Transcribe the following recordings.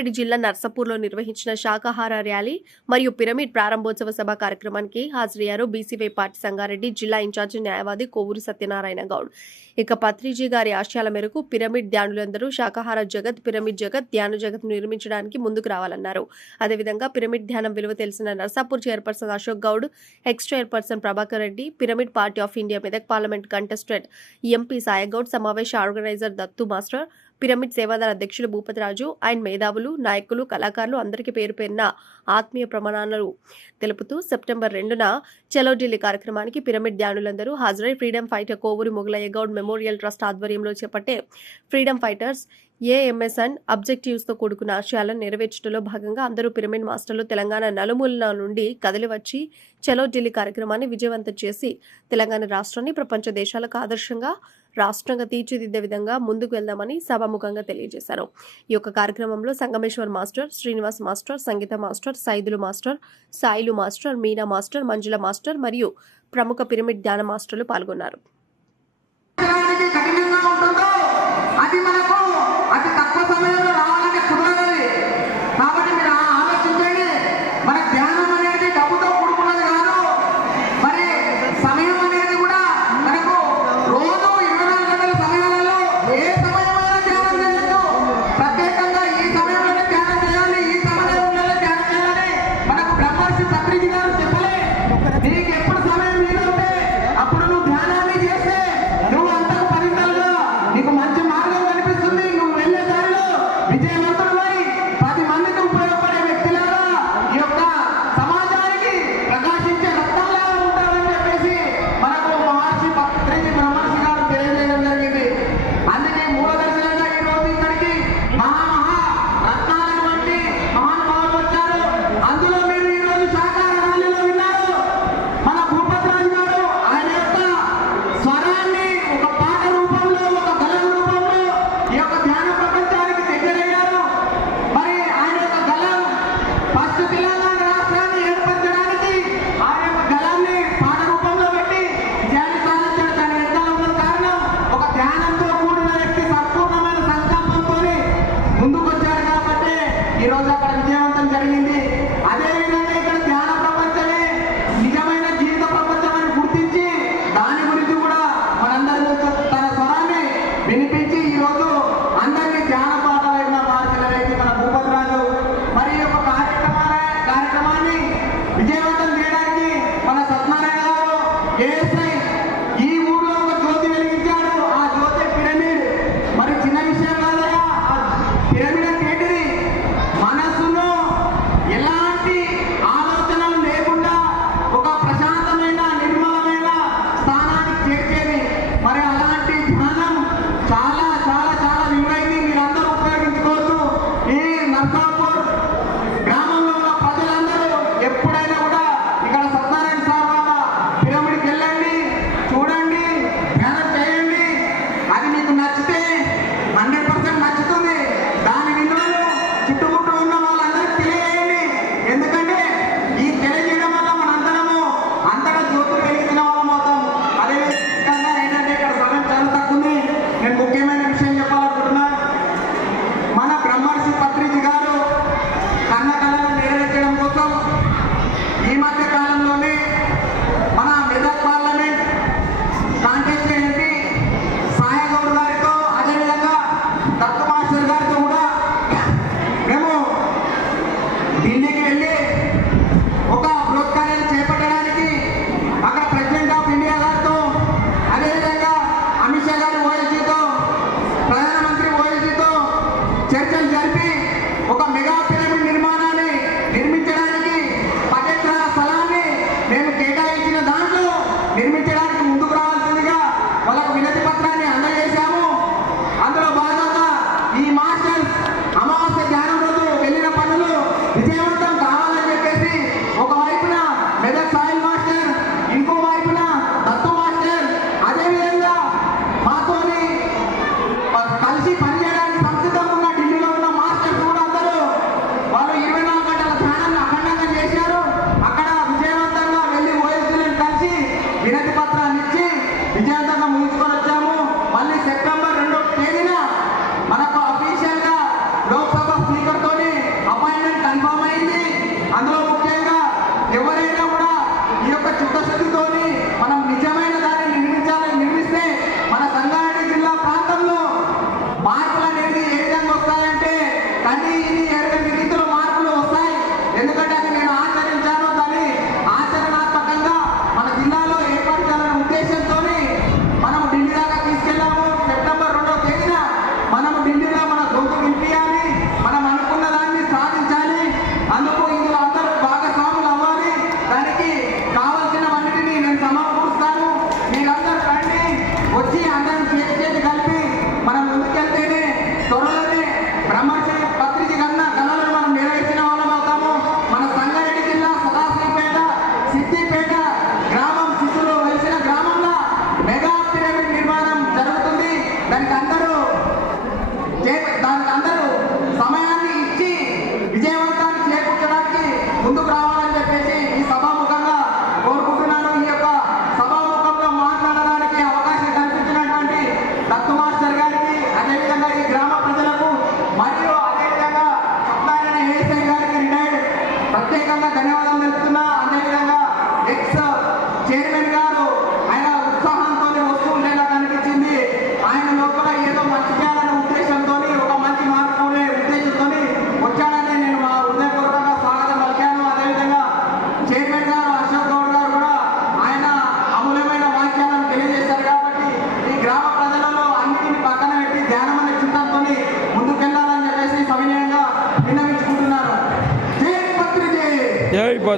సంగారెడ్డి జిల్లా నర్సపూర్లో నిర్వహించిన శాకాహార ర్యాలీ మరియు పిరమిడ్ ప్రారంభోత్సవ సభ కార్యక్రమానికి హాజరయ్యారు బీసీవై పార్టీ సంగారెడ్డి జిల్లా ఇన్ఛార్జి న్యాయవాది కోవూరి సత్యనారాయణ గౌడ్. ఇక పత్రిజీ గారి ఆశయాల మేరకు పిరమిడ్ ధ్యానులందరూ శాకాహార జగత్ పిరమిడ్ జగత్ ధ్యాన జగత్ నిర్మించడానికి ముందుకు రావాలన్నారు. అదేవిధంగా పిరమిడ్ ధ్యానం విలువ తెలిసిన Narsapur chairperson Ashok Goud ex chairperson Prabhakar Reddy pyramid party of India Medak parliament contestant MP Saigoud సమావేశ ఆర్గనైజర్ దత్తు మాస్టర్ పిరమిడ్ సేవాదార అధ్యక్షులు భూపతిరాజు అండ్ మేధావులు నాయకులు కళాకారులు అందరికీ పేరు పేరున ఆత్మీయ ప్రమాణాలు తెలుపుతూ సెప్టెంబర్ రెండున చలో ఢిల్లీ కార్యక్రమానికి పిరమిడ్ ధ్యానులందరూ హాజరై freedom fighter Kovuri Mogalaiah Goud memorial trust ఆధ్వర్యంలో చేపట్టే ఫ్రీడమ్ ఫైటర్స్ ఏఎంఎస్ఎన్ అబ్జెక్టివ్స్తో కూడుకున్న ఆశయాలను నెరవేర్చడంలో భాగంగా అందరూ పిరమిడ్ మాస్టర్లు తెలంగాణ నలుమూలల నుండి కదిలివచ్చి చలో ఢిల్లీ కార్యక్రమాన్ని విజయవంతం చేసి తెలంగాణ రాష్ట్రాన్ని ప్రపంచ దేశాలకు ఆదర్శంగా రాష్ట్రంగా తీర్చిదిద్దే విధంగా ముందుకు వెళ్దామని సభాముఖంగా తెలియజేశారు. ఈ యొక్క కార్యక్రమంలో Sangameshwar master Srinivas master Sangeetha master Saidulu master Sailu master Meena master Manjula master మరియు ప్రముఖ పిరమిడ్ ధ్యాన మాస్టర్లు పాల్గొన్నారు. వినిపించి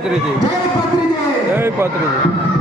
પાત્રીજી જય પાત્રીજી